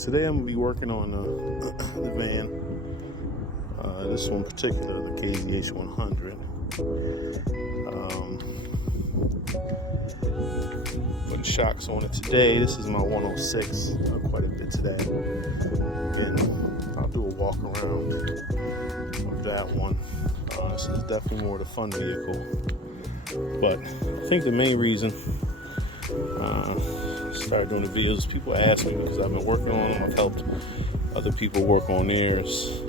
Today I'm going to be working on the van, this one particular, the KZH100. Putting shocks on it today. This is my 106, quite a bit today. Again, I'll do a walk around of that one. This is definitely more the fun vehicle. But I think the main reason I started doing the videos, people ask me because I've been working on them. I've helped other people work on theirs.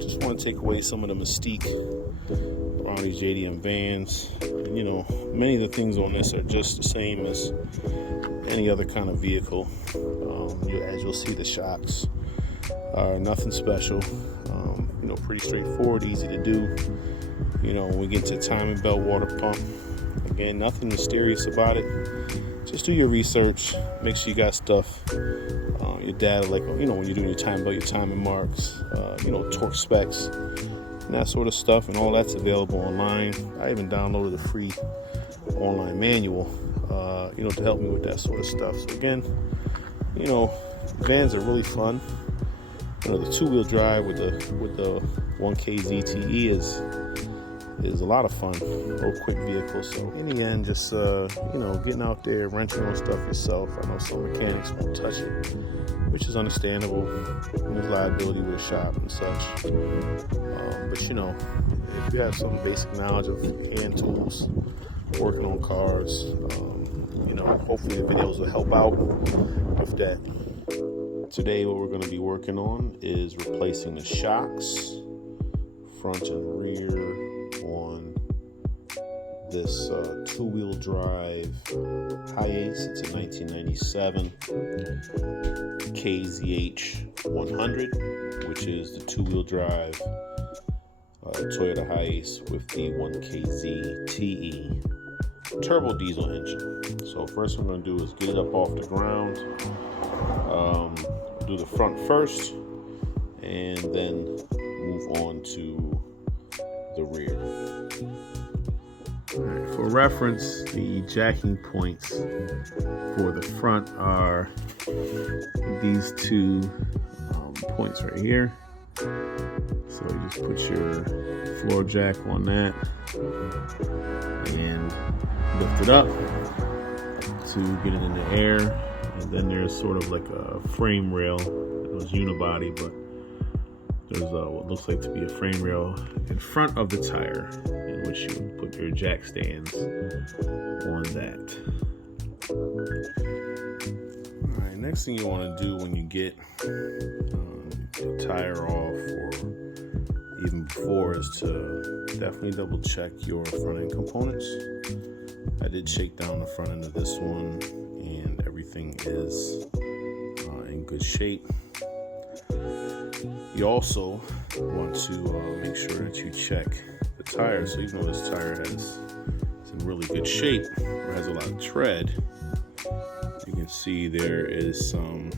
Just want to take away some of the mystique around these JDM vans. And, many of the things on this are just the same as any other kind of vehicle. As you'll see, the shocks are nothing special. Pretty straightforward, easy to do. When we get to timing belt, water pump, again, nothing mysterious about it. Just do your research. Make sure you got stuff, your data, like when you're doing your timing belt, your timing marks, torque specs, and that sort of stuff, and all that's available online. I even downloaded a free online manual, to help me with that sort of stuff. So again, vans are really fun. The two-wheel drive with the 1KZTE is a lot of fun. Real quick vehicle. So in the end, just getting out there, wrenching on stuff yourself. I know some mechanics won't touch it, which is understandable. There's liability with a shop and such. But if you have some basic knowledge of hand tools, working on cars, hopefully the videos will help out with that. Today what we're going to be working on is replacing the shocks, front and rear, on this two-wheel drive Hiace. It's a 1997 KZH100, which is the two-wheel drive Toyota Hiace with the 1KZTE turbo diesel engine. So first what I'm going to do is get it up off the ground. Do the front first, and then move on to the rear. All right, for reference, the jacking points for the front are these two points right here. So you just put your floor jack on that and lift it up to get it in the air. And then there's sort of like a frame rail. It was unibody, but there's what looks like to be a frame rail in front of the tire, in which you would put your jack stands on that. All right, next thing you want to do when you get the tire off, or even before, is to definitely double check your front end components. I did shake down the front end of this one, and everything is in good shape. You also want to make sure that you check the tire. So even though this tire is in really good shape, or has a lot of tread, you can see there is some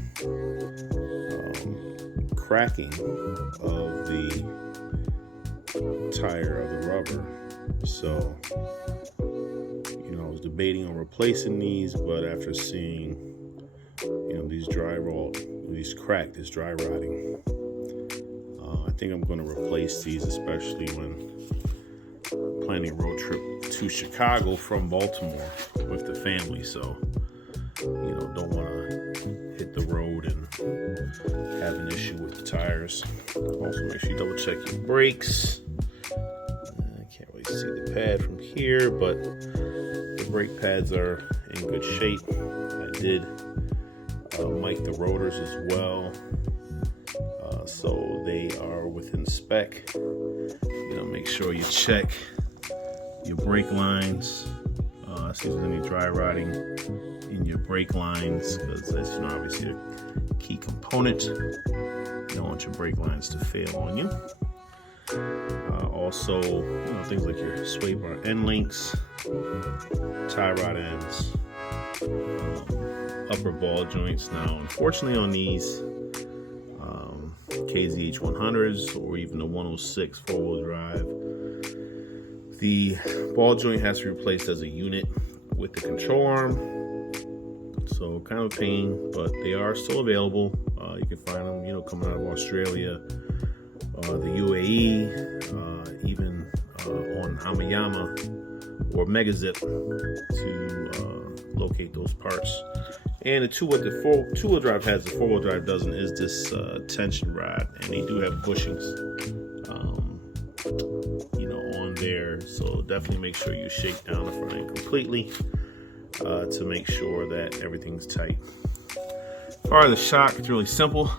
cracking of the tire, of the rubber. So I was debating on replacing these, but after seeing these dry rotting, I think I'm going to replace these, especially when planning a road trip to Chicago from Baltimore with the family. So don't want to hit the road and have an issue with the tires. Also, make sure you double check your brakes. I can't really see the pad from here, but the brake pads are in good shape. I did mic the rotors as well, so they are within spec. Make sure you check your brake lines, see if there's any dry rotting in your brake lines, because that's obviously a key component. You don't want your brake lines to fail on you. Also, things like your sway bar end links, tie rod ends, upper ball joints. Now, unfortunately, on these KZH100s, or even the 106 four-wheel drive, the ball joint has to be replaced as a unit with the control arm. So kind of a pain, but they are still available. You can find them, coming out of Australia, the UAE, even on Amayama or Megazip to locate those parts. And the two-wheel drive has, the four-wheel drive doesn't, is this tension rod, and they do have bushings, on there. So definitely make sure you shake down the front end completely to make sure that everything's tight. As far as the shock, it's really simple.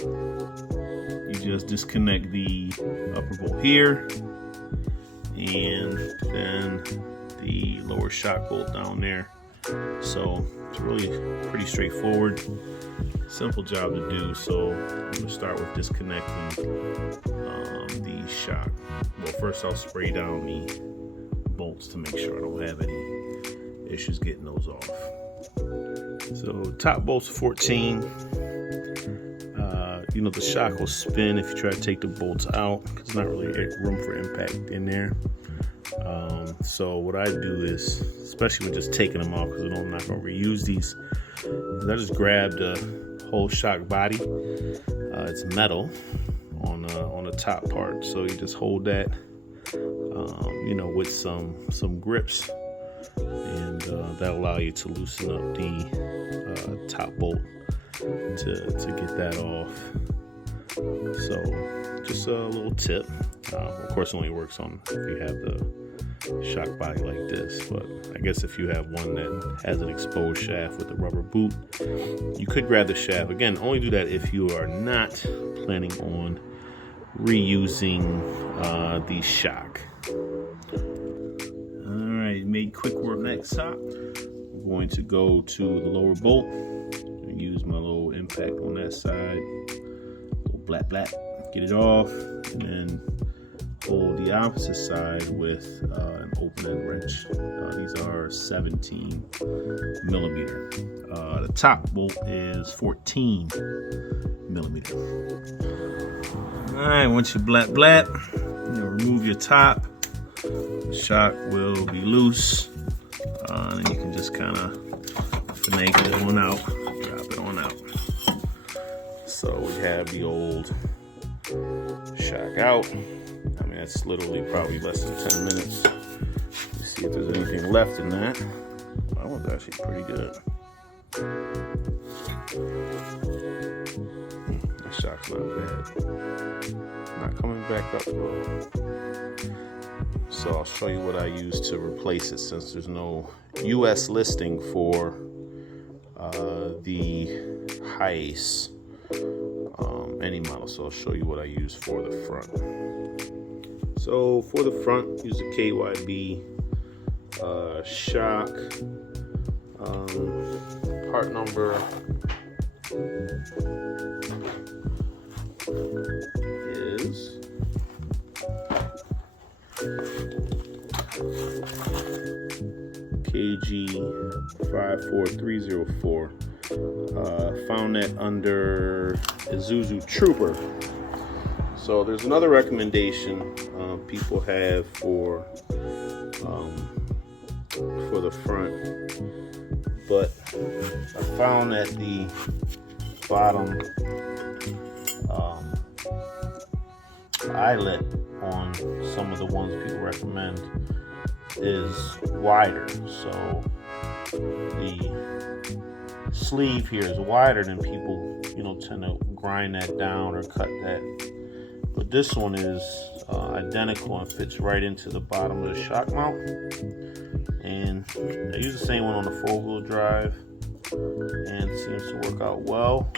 You just disconnect the upper bolt here, and then the lower shock bolt down there. So it's really pretty straightforward, simple job to do. So I'm going to start with disconnecting the shock. Well, first I'll spray down the bolts to make sure I don't have any issues getting those off. So top bolt's 14. The shock will spin if you try to take the bolts out, because there's not really room for impact in there. So what I do is, especially with just taking them off, because I know I'm not going to reuse these, is I just grab the whole shock body. It's metal on the top part, so you just hold that, with some grips, and that'll allow you to loosen up the top bolt to get that off. So just a little tip. Of course, it only works on if you have the shock body like this, but I guess if you have one that has an exposed shaft with a rubber boot, you could grab the shaft. Again, only do that if you are not planning on reusing the shock. Alright, made quick work next top. I'm going to go to the lower bolt and use my little impact on that side. Blat, get it off, and then hold the opposite side with an open end wrench. These are 17 millimeter. The top bolt is 14 millimeter. All right, once you blat, remove your top. The shock will be loose, and then you can just kind of finagle it on out, drop it on out. So we have the old shock out. I mean, that's literally probably less than 10 minutes. Let's see if there's anything left in that. That one's actually pretty good. That shock's not bad. Not coming back up though. So I'll show you what I use to replace it, since there's no US listing for the Hiace. Any model, so I'll show you what I use for the front. So for the front, use a KYB shock. Part number is KZH100. Found that under Isuzu Trooper. So there's another recommendation people have for the front, but I found that the bottom eyelet on some of the ones people recommend is wider. So the sleeve here is wider than people, tend to grind that down or cut that. But this one is identical and fits right into the bottom of the shock mount. And I use the same one on the four-wheel drive, and it seems to work out well.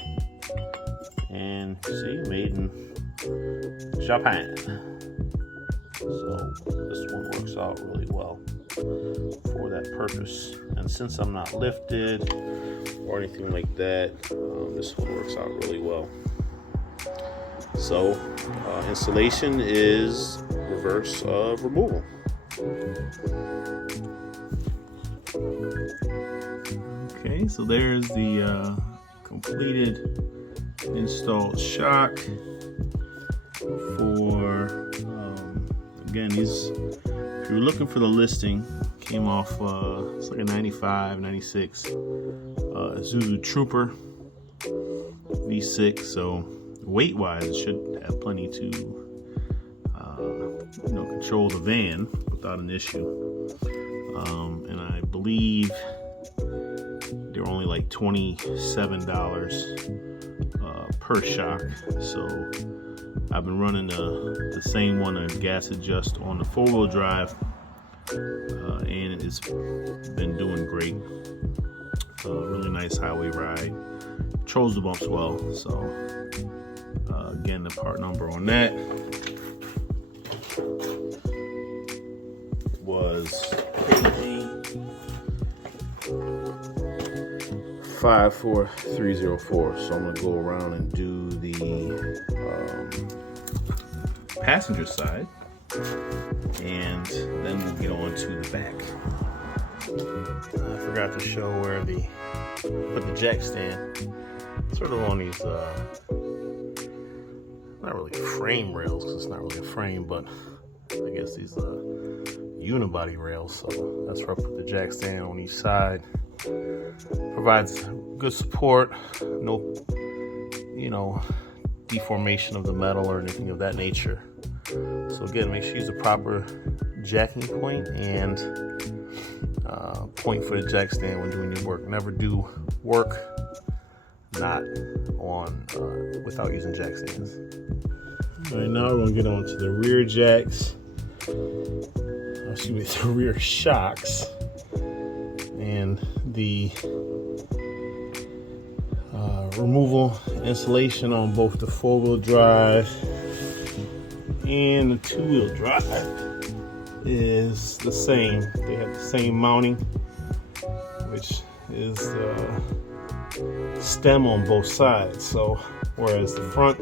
And see, made in Japan. So this one works out really well for that purpose. And since I'm not lifted or anything like that, this one works out really well. So installation is reverse removal. Okay, so there's the completed installed shock for again, these, if you're looking for the listing, Came off, it's like a 95, 96 Zulu Trooper V6. So weight-wise, it should have plenty to, control the van without an issue. And I believe they're only like $27 per shock. So I've been running the same one, a gas adjust on the 4-wheel drive, and it's been doing great. Really nice highway ride. Controls the bumps well. So again, the part number on that was KZH100. So I'm gonna go around and do the passenger side, and then we'll get on to the back. I forgot to show where put the jack stand, sort of on these not really frame rails, because it's not really a frame, but I guess these unibody rails. So that's where I put the jack stand on each side. Provides good support, no deformation of the metal or anything of that nature. So again, make sure you use the proper jacking point and point for the jack stand when doing your work. Never do work not on without using jack stands. All right, now we're gonna get on to the rear jacks. The rear shocks and the removal installation on both the 4-wheel drive and the 2-wheel drive is the same. They have the same mounting, which is the stem on both sides. So whereas the front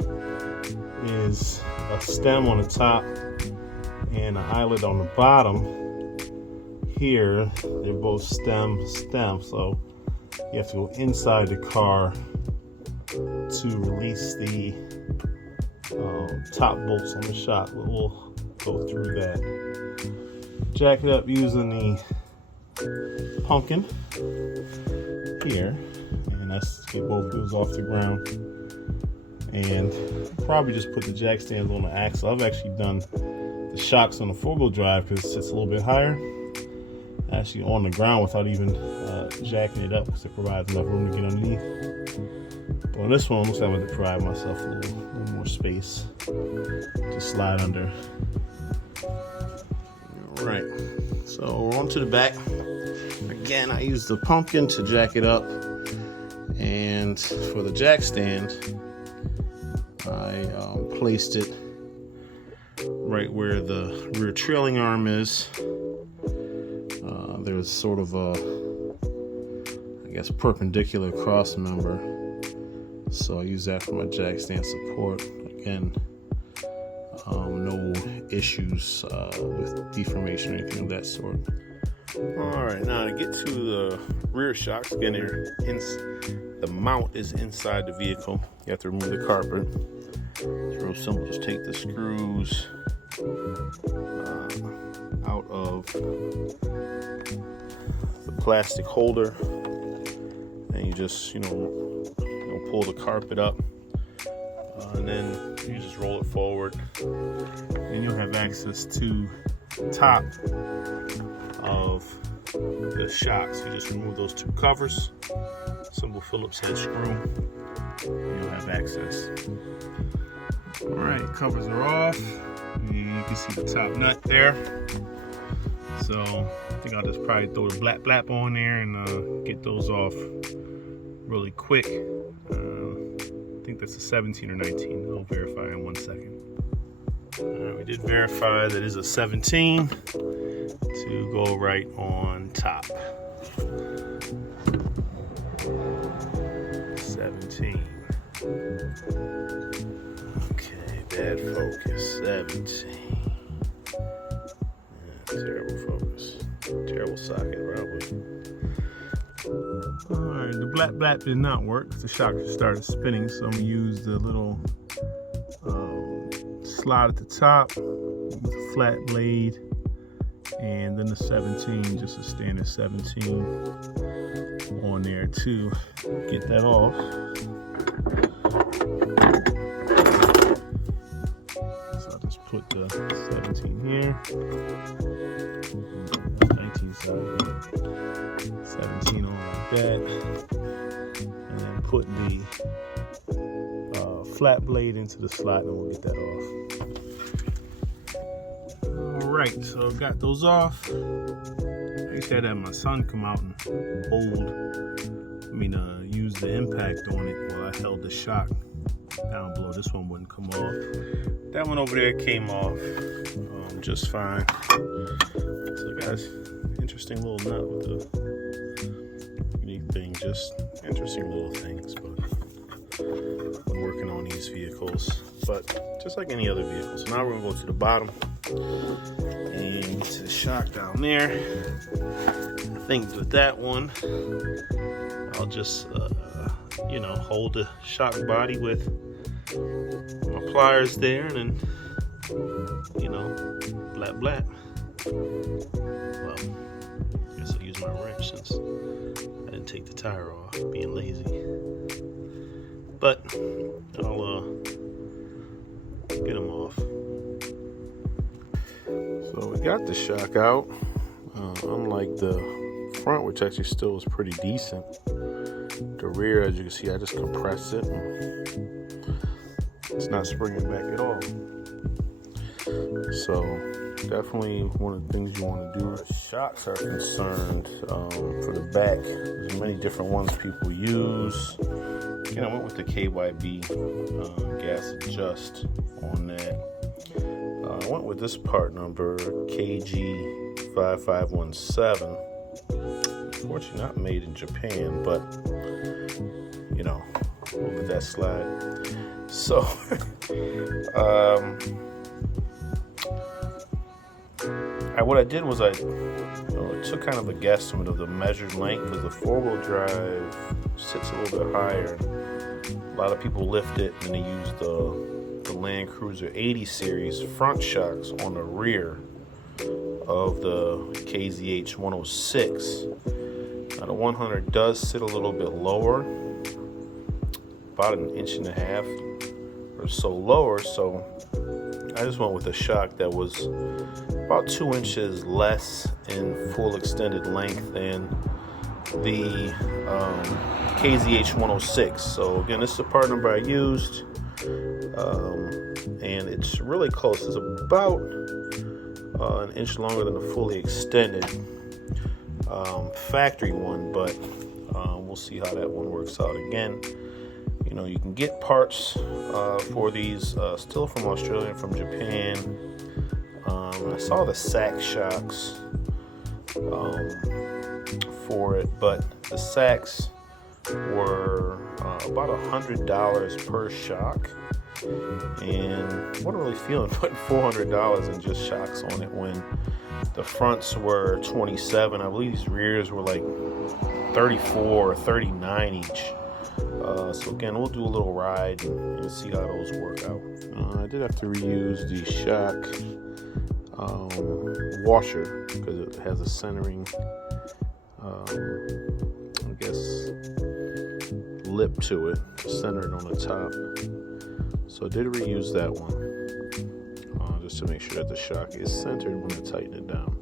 is a stem on the top and an eyelet on the bottom, here they're both stem. So you have to go inside the car to release the top bolts on the shock. We'll go through that. Jack it up using the pumpkin here, and that's to get both wheels off the ground. And probably just put the jack stands on the axle. I've actually done the shocks on the 4-wheel drive because it sits a little bit higher, actually on the ground without even jacking it up, because it provides enough room to get underneath. But on this one, I'm just having to provide myself a little more space to slide under. All right, so we're on to the back. Again, I used the pumpkin to jack it up, and for the jack stand, I placed it right where the rear trailing arm is. There's sort of a, I guess, perpendicular cross member, so I use that for my jack stand support. Again, no issues with deformation or anything of that sort. All right, now to get to the rear shocks, again, the mount is inside the vehicle. You have to remove the carpet. It's real simple. Just take the screws out of the plastic holder, and you just pull the carpet up, and then you just roll it forward, and you'll have access to the top of the shocks. You just remove those two covers, simple Phillips head screw, and you'll have access. All right, covers are off. You can see the top nut there. So I think I'll just probably throw the blap on there and get those off really quick. I think that's a 17 or 19. I'll verify in 1 second. All right, we did verify that is a 17 to go right on top. 17. Okay, bad focus. 17. Terrible focus. Terrible socket, probably. Alright, the blap did not work because the shock just started spinning, so I'm going to use the little slot at the top with a flat blade and then the 17, just a standard 17 on there to get that off. So I'll just put the 17 here. 19, sorry. 17 on like that. And then put the flat blade into the slot, and we'll get that off. Alright, so got those off. I actually had to have my son come out and use the impact on it while I held the shock down below. This one wouldn't come off. That one over there came off just fine. So guys, interesting little nut with the unique thing, just interesting little things, but I'm working on these vehicles, but just like any other vehicle. So now we're gonna go to the bottom and to the shock down there. I think with that one, I'll just hold the shock body with my pliers there, and then blap. Well, I guess I'll use my wrench since I didn't take the tire off, being lazy. But I'll get them off. So we got the shock out. Unlike the front, which actually still is pretty decent, the rear, as you can see, I just compressed it. It's not springing back at all. So definitely one of the things you want to do. As shocks are concerned, for the back, there's many different ones people use. Again, I went with the KYB gas adjust on that. I went with this part number, KZH100. Unfortunately, not made in Japan, but we'll let that slide. So, what I did was I took kind of a guesstimate of the measured length, because the four-wheel drive sits a little bit higher. A lot of people lift it and they use the Land Cruiser 80 series front shocks on the rear of the KZH106. Now the 100 does sit a little bit lower, about 1.5 inches or so lower, so I just went with a shock that was about 2 inches less in full extended length than the KZH106. So again, this is the part number I used, and it's really close. It's about 1 inch longer than the fully extended factory one, but we'll see how that one works out. Again, you can get parts for these still from Australia and from Japan. I saw the sack shocks for it, but the sacks were about $100 per shock, and I wasn't really feeling putting $400 in just shocks on it when the fronts were $27. I believe these rears were like $34 or $39 each. So again, we'll do a little ride and see how those work out. I did have to reuse the shock washer because it has a centering, lip to it, centered on the top. So I did reuse that one just to make sure that the shock is centered when I tighten it down.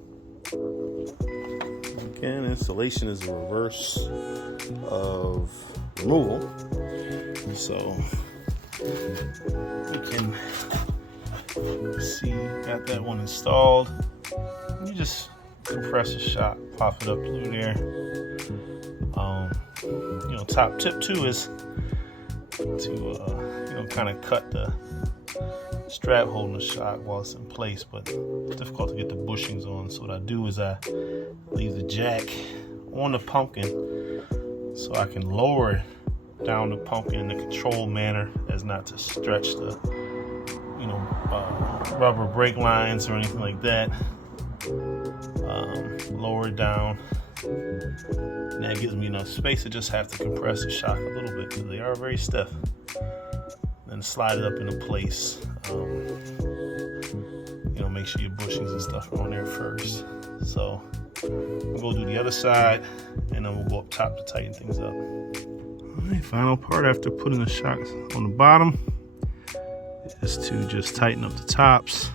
Again, installation is the reverse of removal. So we can see, got that one installed. You just compress the shock, pop it up through there. Top tip too is to kind of cut the strap holding the shock while it's in place, but it's difficult to get the bushings on. So what I do is I leave the jack on the pumpkin so I can lower it down the pumpkin in a controlled manner as not to stretch the rubber brake lines or anything like that. Lower it down, and that gives me enough space to just have to compress the shock a little bit because they are very stiff. Then slide it up into place. Make sure your bushings and stuff are on there first. So we'll go do the other side, and then we'll go up top to tighten things up. All right, final part after putting the shocks on the bottom is to just tighten up the tops.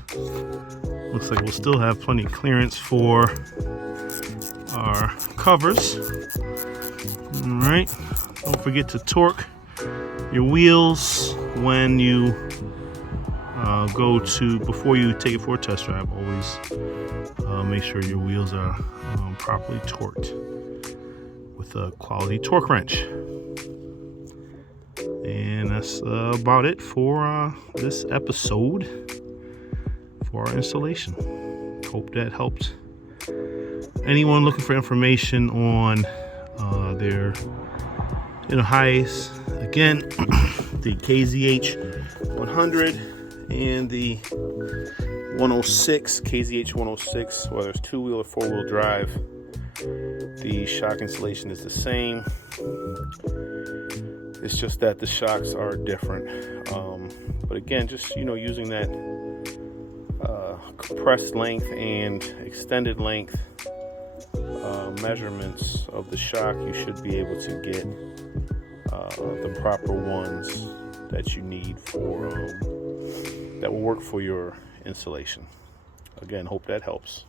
Looks like we'll still have plenty of clearance for our covers. All right, don't forget to torque your wheels when you before you take it for a test drive. Always make sure your wheels are properly torqued with a quality torque wrench. And that's about it for this episode for our installation. Hope that helped anyone looking for information on their Hiace. Again, the KZH100 and the 106, KZH106, whether it's 2-wheel or 4-wheel drive, the shock installation is the same. It's just that the shocks are different. But again, just using that compressed length and extended length measurements of the shock, you should be able to get the proper ones that you need for that will work for your installation. Again, hope that helps.